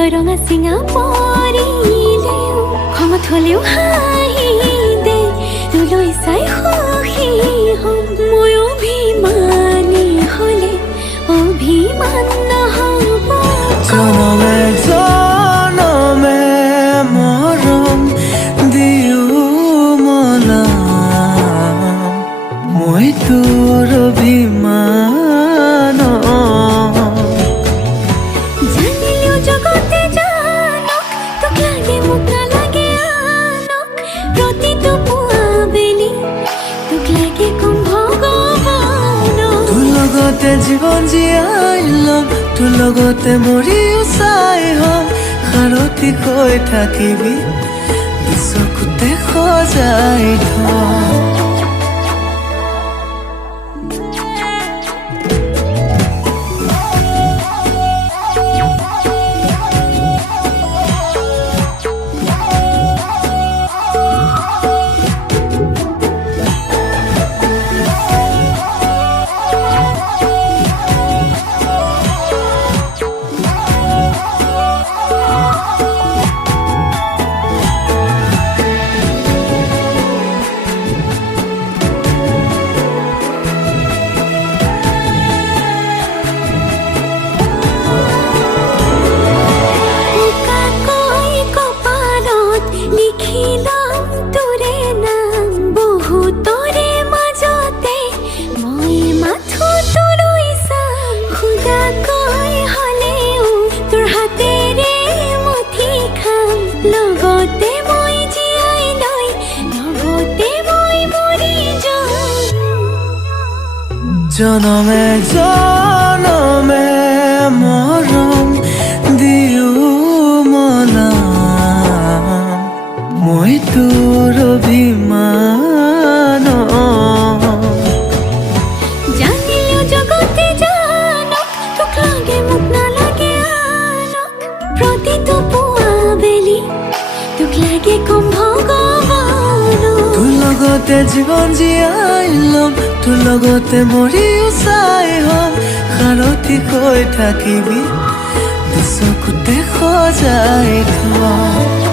তই ৰঙা চিঙা পৰিলেও খঙত হ'লেও হাঁহি দে তোলৈ চাই সুখী হ'ম মই অভিমানী হ'লে অভিমান নহ'ব জনমে জনমে মৰম দিও মলাম মই তোৰ অভিমান জানিলেও জগতে জানক তোক লাগে মোক নালাগে আনক প্ৰতিটো পুৱা বেলি তোক লাগে কম ভগৱানক তোৰ লগতে জীৱন জীয়াই ল'ম তোৰ লগতে মৰিও চাই হ'ম সাৰথি হৈ থাকিবি চকুতে সজাই থম জনমে জনমে মৰম দিও মলাম মই তোৰ অভিমান জানিলেও জগতে জানক তোক লাগে মোক নালাগে আনক প্ৰতিটো পুৱা বেলি তোক লাগে কম ভগৱানক তোৰ লগতে জীৱন জীয়াই ল'ম তোৰ লগতে মৰিও চাই হ'ম সাৰথি হৈ থাকিবি চকুতে সজাই থম